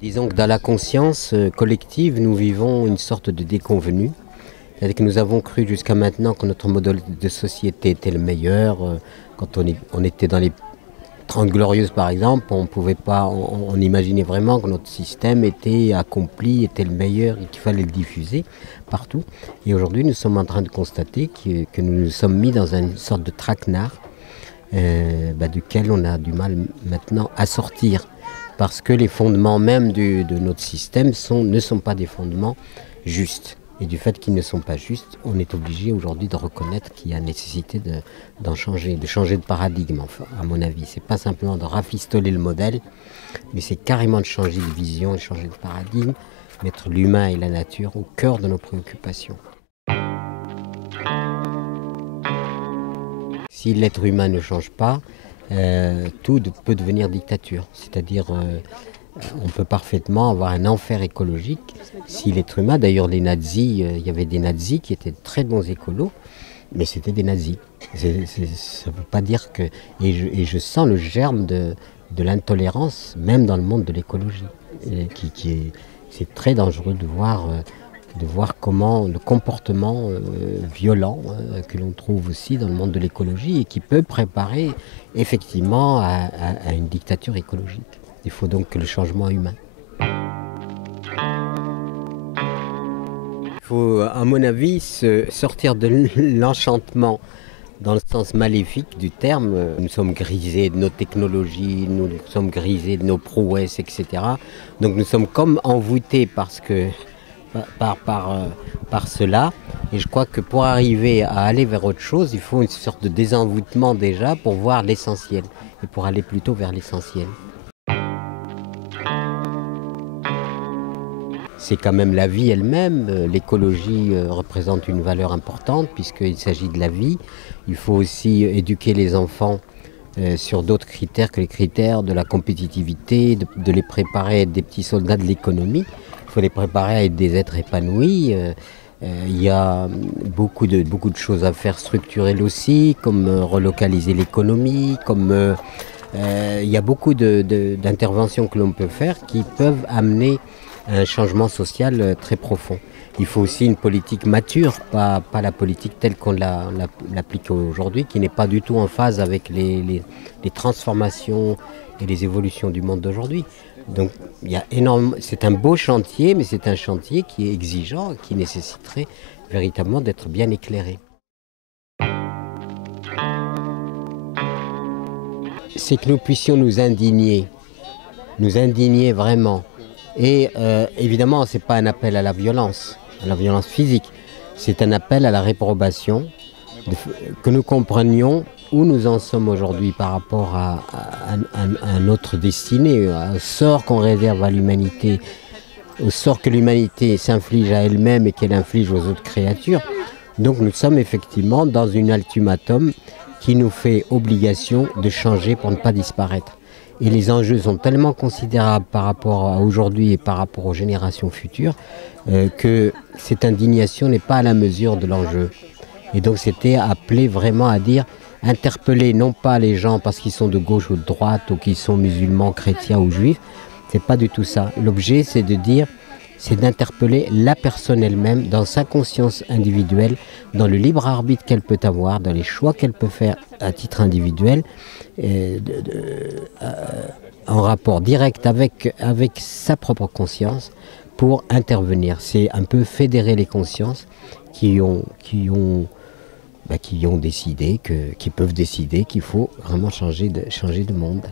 Disons que dans la conscience collective, nous vivons une sorte de déconvenue. C'est-à-dire que nous avons cru jusqu'à maintenant que notre modèle de société était le meilleur. Quand on était dans les 30 Glorieuses par exemple, on pouvait pas, on imaginait vraiment que notre système était accompli, était le meilleur et qu'il fallait le diffuser partout. Et aujourd'hui, nous sommes en train de constater que nous nous sommes mis dans une sorte de traquenard duquel on a du mal maintenant à sortir. Parce que les fondements même de notre système ne sont pas des fondements justes. Et du fait qu'ils ne sont pas justes, on est obligé aujourd'hui de reconnaître qu'il y a nécessité d'en changer, de changer de paradigme, enfin, à mon avis. C'est pas simplement de rafistoler le modèle, mais c'est carrément de changer de vision et de changer de paradigme, mettre l'humain et la nature au cœur de nos préoccupations. Si l'être humain ne change pas, tout peut devenir dictature. C'est-à-dire, on peut parfaitement avoir un enfer écologique si l'être humain, d'ailleurs les nazis, il y avait des nazis qui étaient de très bons écolos, mais c'était des nazis. Ça ne veut pas dire que... Et je sens le germe de l'intolérance, même dans le monde de l'écologie. C'est très dangereux de voir comment le comportement violent que l'on trouve aussi dans le monde de l'écologie et qui peut préparer effectivement à une dictature écologique. Il faut donc que le changement humain. Il faut, à mon avis, sortir de l'enchantement dans le sens maléfique du terme. Nous sommes grisés de nos technologies, nous sommes grisés de nos prouesses, etc. Donc nous sommes comme envoûtés par cela. Et je crois que pour arriver à aller vers autre chose, il faut une sorte de désenvoûtement déjà pour voir l'essentiel et pour aller plutôt vers l'essentiel. C'est quand même la vie elle-même. L'écologie représente une valeur importante puisqu'il s'agit de la vie. Il faut aussi éduquer les enfants sur d'autres critères que les critères de la compétitivité, de les préparer à être des petits soldats de l'économie. Il faut les préparer à être des êtres épanouis. Il y a beaucoup de choses à faire structurelles aussi, comme relocaliser l'économie, comme il y a beaucoup d'interventions que l'on peut faire qui peuvent amener un changement social très profond. Il faut aussi une politique mature, pas la politique telle qu'on l'applique aujourd'hui, qui n'est pas du tout en phase avec les transformations et les évolutions du monde d'aujourd'hui. Donc c'est un beau chantier, mais c'est un chantier qui est exigeant, qui nécessiterait véritablement d'être bien éclairé. C'est que nous puissions nous indigner vraiment. Et évidemment, ce n'est pas un appel à la violence physique, c'est un appel à la réprobation, que nous comprenions où nous en sommes aujourd'hui par rapport à notre destinée, au sort qu'on réserve à l'humanité, au sort que l'humanité s'inflige à elle-même et qu'elle inflige aux autres créatures. Donc nous sommes effectivement dans un ultimatum qui nous fait obligation de changer pour ne pas disparaître. Et les enjeux sont tellement considérables par rapport à aujourd'hui et par rapport aux générations futures que cette indignation n'est pas à la mesure de l'enjeu. Et donc c'était appelé vraiment à dire, interpeller non pas les gens parce qu'ils sont de gauche ou de droite ou qu'ils sont musulmans, chrétiens ou juifs, c'est pas du tout ça. L'objet c'est de dire, c'est d'interpeller la personne elle-même dans sa conscience individuelle, dans le libre arbitre qu'elle peut avoir, dans les choix qu'elle peut faire à titre individuel, en rapport direct avec sa propre conscience pour intervenir. C'est un peu fédérer les consciences qui décidé, qui peuvent décider qu'il faut vraiment changer de monde.